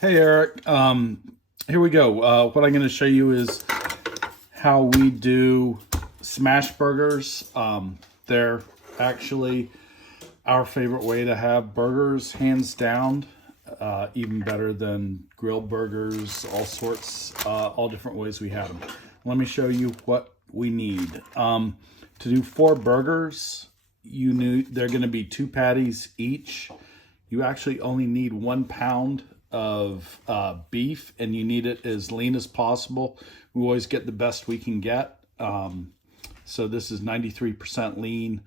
Hey Eric, here we go. What I'm going to show you is how we do smash burgers. They're actually our favorite way to have burgers, hands down. Even better than grilled burgers, all sorts, all different ways we have them. Let me show you what we need. To do 4 burgers, they're going to be 2 patties each. You actually only need 1 pound of beef, and you need it as lean as possible. We always get the best we can get. So this is 93% lean.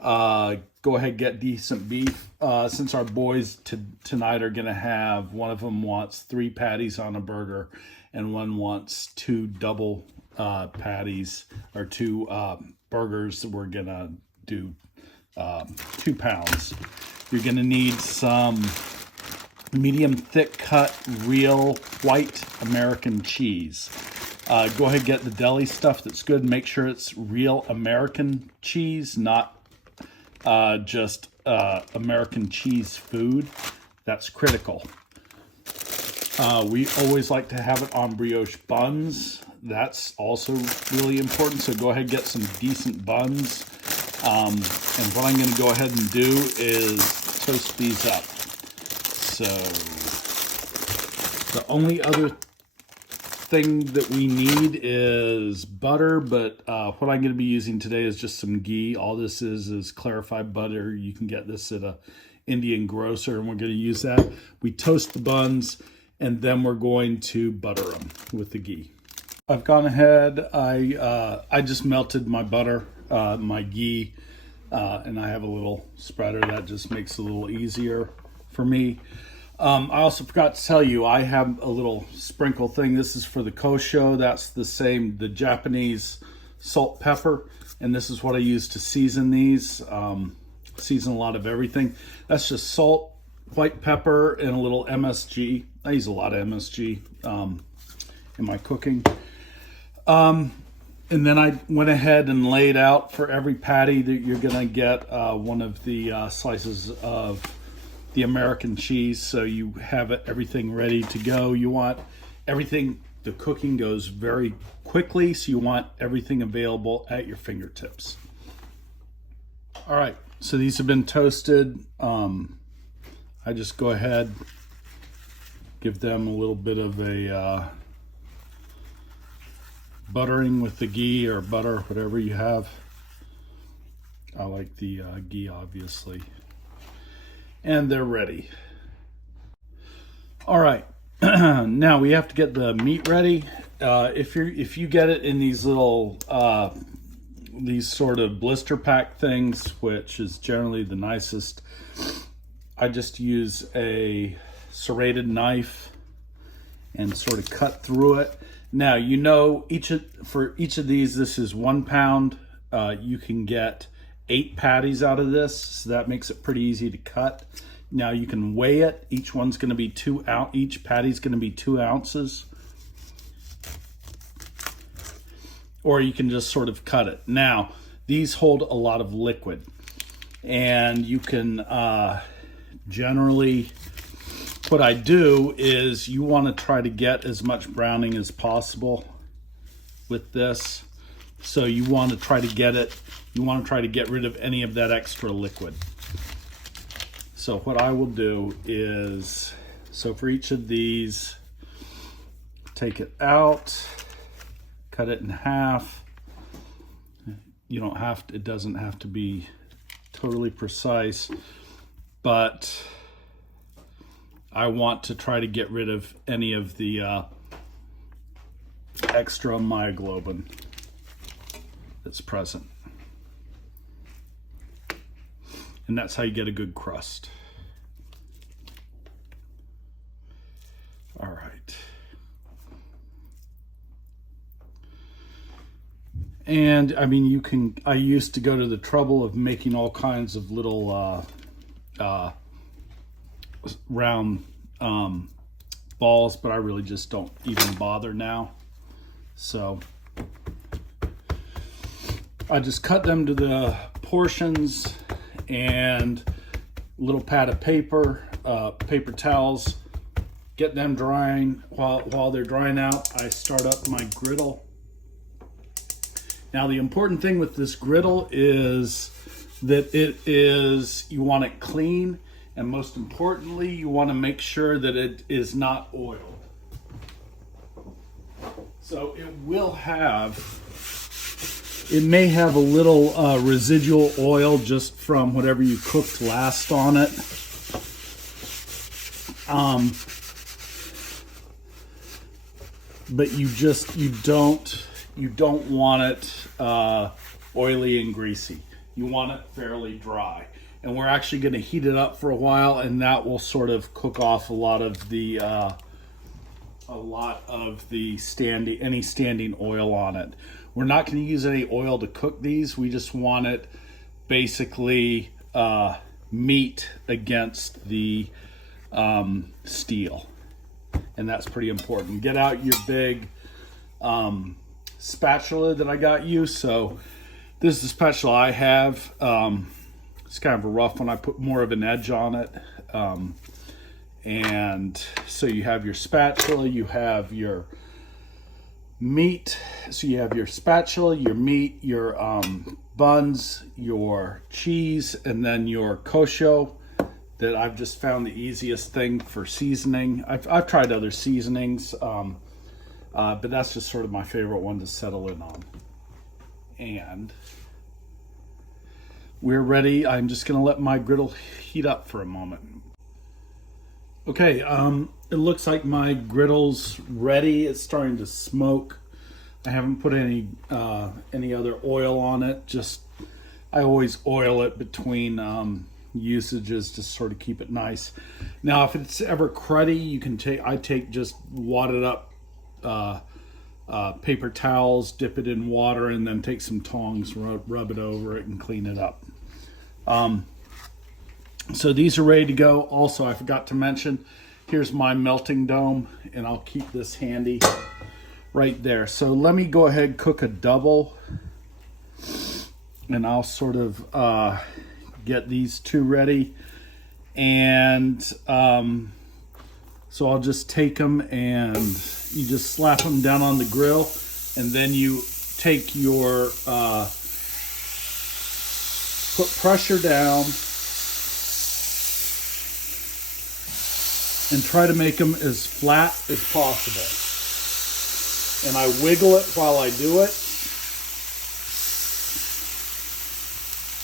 Go ahead, get decent beef. Since our boys tonight are gonna have, one of them wants 3 patties on a burger and one wants 2 double patties, or 2 burgers. We're gonna do 2 pounds. You're gonna need some medium thick cut real white American cheese. Go ahead, get the deli stuff that's good. Make sure it's real American cheese, not just American cheese food. That's critical. We always like to have it on brioche buns. That's also really important. So go ahead and get some decent buns. And what I'm going to go ahead and do is toast these up. So the only other thing that we need is butter, but what I'm going to be using today is just some ghee. All this is clarified butter. You can get this at a Indian grocer, and we're going to use that. We toast the buns, and then we're going to butter them with the ghee. I've gone ahead, I just melted my butter, my ghee, and I have a little spreader that just makes it a little easier for me. I also forgot to tell you, I have a little sprinkle thing. This is for the kosho. That's the Japanese salt pepper. And this is what I use to season these. Season a lot of everything. That's just salt, white pepper, and a little MSG. I use a lot of MSG in my cooking. And then I went ahead and laid out for every patty that you're gonna get one of the slices of the American cheese, so you have everything ready to go. You want everything, the cooking goes very quickly, so you want everything available at your fingertips. All right, so these have been toasted. I just go ahead, give them a little bit of a buttering with the ghee or butter, whatever you have. I like the ghee, obviously. And they're ready. All right, now we have to get the meat ready. If you get it in these little these sort of blister pack things, which is generally the nicest, I just use a serrated knife and sort of cut through it. Now for each of these, this is 1 pound. You can get 8 patties out of this, so that makes it pretty easy to cut. Now you can weigh it. Each one's going to be each patty's going to be 2 ounces. Or you can just sort of cut it. Now, these hold a lot of liquid, and you can generally, what I do is you want to try to get as much browning as possible with this. So you want to try to get rid of any of that extra liquid. So what I will do is, so for each of these, take it out, cut it in half. You don't have to, it doesn't have to be totally precise, but I want to try to get rid of any of the extra myoglobin that's present. And that's how you get a good crust. All right. And I mean, I used to go to the trouble of making all kinds of little round balls, but I really just don't even bother now. So I just cut them to the portions, and a little pad of paper, paper towels, get them drying. While they're drying out, I start up my griddle. Now the important thing with this griddle is that you want it clean, and most importantly, you want to make sure that it is not oiled. So it may have a little residual oil just from whatever you cooked last on it. But you don't want it oily and greasy. You want it fairly dry. And we're actually going to heat it up for a while, and that will sort of cook off a lot of the standing oil on it. We're not going to use any oil to cook these. We just want it basically meat against the steel. And that's pretty important. Get out your big spatula that I got you. So this is the spatula I have. It's kind of a rough one. I put more of an edge on it. And so you have your spatula, you have your meat. So you have your spatula, your meat, your buns, your cheese, and then your kosho. That I've just found the easiest thing for seasoning. I've tried other seasonings, but that's just sort of my favorite one to settle in on. And we're ready. I'm just gonna let my griddle heat up for a moment. Okay, it looks like my griddle's ready. It's starting to smoke. I haven't put any other oil on it. Just I always oil it between usages to sort of keep it nice. Now, if it's ever cruddy, you can take just wadded up paper towels, dip it in water, and then take some tongs, rub it over it, and clean it up. So these are ready to go. Also, I forgot to mention, here's my melting dome, and I'll keep this handy right there. So let me go ahead and cook a double, and I'll sort of get these two ready. And so I'll just take them, and you just slap them down on the grill, and then you take your put pressure down and try to make them as flat as possible. And I wiggle it while I do it.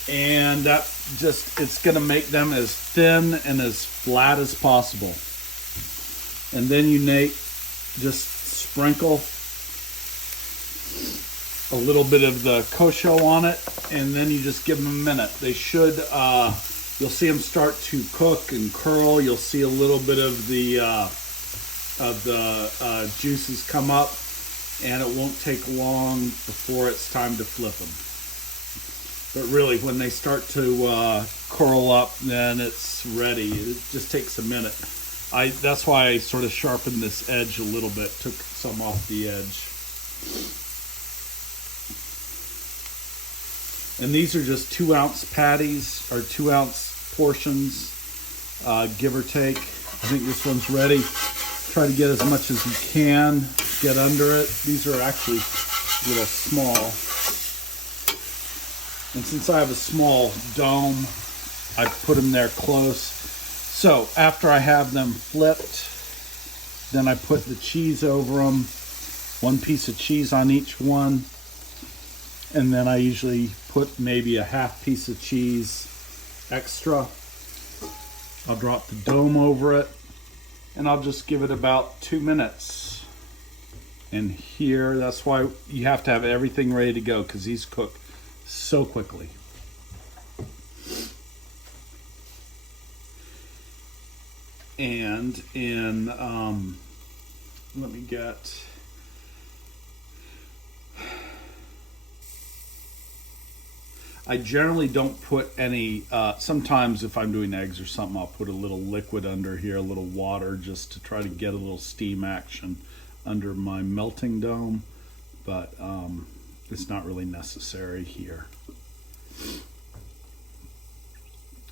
And that it's gonna make them as thin and as flat as possible. And then you just sprinkle a little bit of the kosho on it, and then you just give them a minute. They should, you'll see them start to cook and curl. You'll see a little bit of the juices come up, and it won't take long before it's time to flip them. But really, when they start to curl up, then it's ready. It just takes a minute. That's why I sort of sharpened this edge a little bit, took some off the edge. And these are just 2-ounce patties, or 2-ounce portions, give or take. I think this one's ready. Try to get as much as you can, get under it. These are actually a little small. And since I have a small dome, I put them there close. So after I have them flipped, then I put the cheese over them, 1 piece of cheese on each one. And then I usually put maybe a half piece of cheese extra. I'll drop the dome over it, and I'll just give it about 2 minutes. And here, that's why you have to have everything ready to go, because these cook so quickly. And in, let me get, I generally don't put any, sometimes if I'm doing eggs or something, I'll put a little liquid under here, a little water, just to try to get a little steam action under my melting dome, but it's not really necessary here.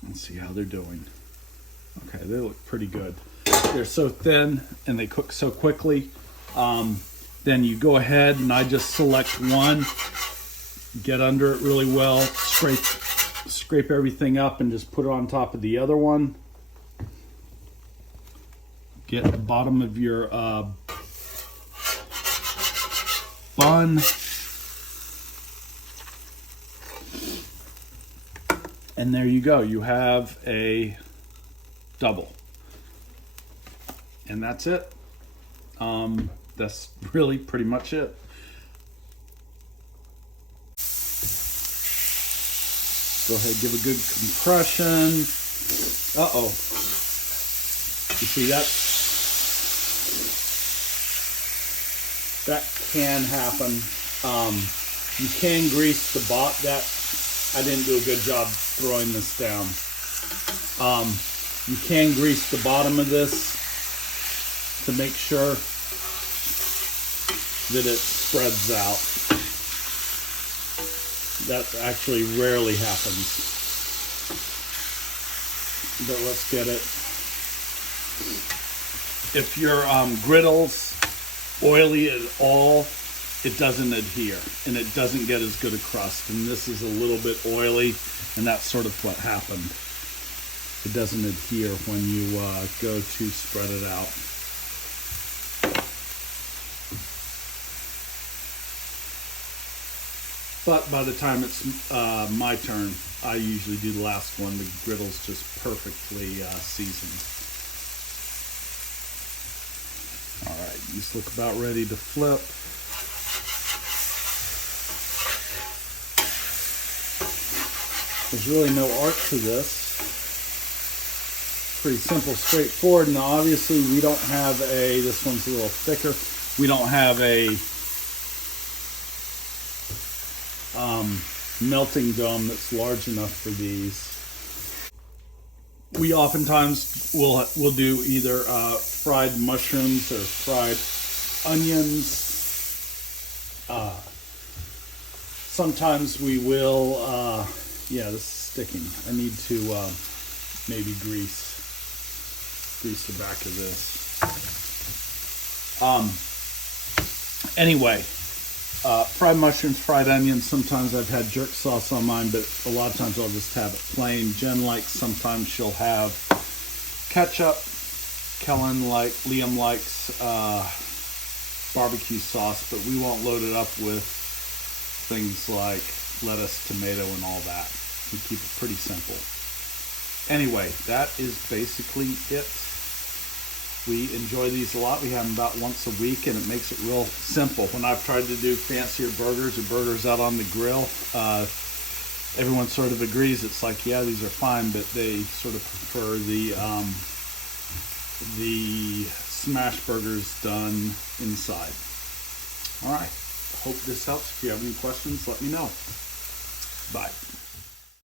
Let's see how they're doing. Okay, they look pretty good. they're so thin and they cook so quickly. Then you go ahead and I just select one, get under it really well, scrape everything up and just put it on top of the other one. Get the bottom of your bun. And there you go. You have a double. And that's it. That's really pretty much it. Go ahead, give a good compression. Uh-oh. You see that? That can happen. You can grease the bottom. I didn't do a good job throwing this down. You can grease the bottom of this to make sure that it spreads out. That actually rarely happens. But let's get it. If your griddle's oily at all, it doesn't adhere and it doesn't get as good a crust. And this is a little bit oily, and that's sort of what happened. It doesn't adhere when you go to spread it out. But by the time it's my turn, I usually do the last one. The griddle's just perfectly seasoned. All right, these look about ready to flip. There's really no art to this. Pretty simple, straightforward. Now obviously we don't have this one's a little thicker. We don't have a melting dome that's large enough for these. We oftentimes will do either fried mushrooms or fried onions. Sometimes we will, yeah, this is sticking. I need to maybe grease the back of this. Anyway, fried mushrooms, fried onions. Sometimes I've had jerk sauce on mine, but a lot of times I'll just have it plain. Jen likes, sometimes she'll have ketchup. Liam likes barbecue sauce, but we won't load it up with things like lettuce, tomato, and all that. We keep it pretty simple. Anyway, that is basically it. We enjoy these a lot. We have them about once a week, and it makes it real simple. When I've tried to do fancier burgers or burgers out on the grill, everyone sort of agrees. It's like, yeah, these are fine, but they sort of prefer the smash burgers done inside. All right. Hope this helps. If you have any questions, let me know. Bye.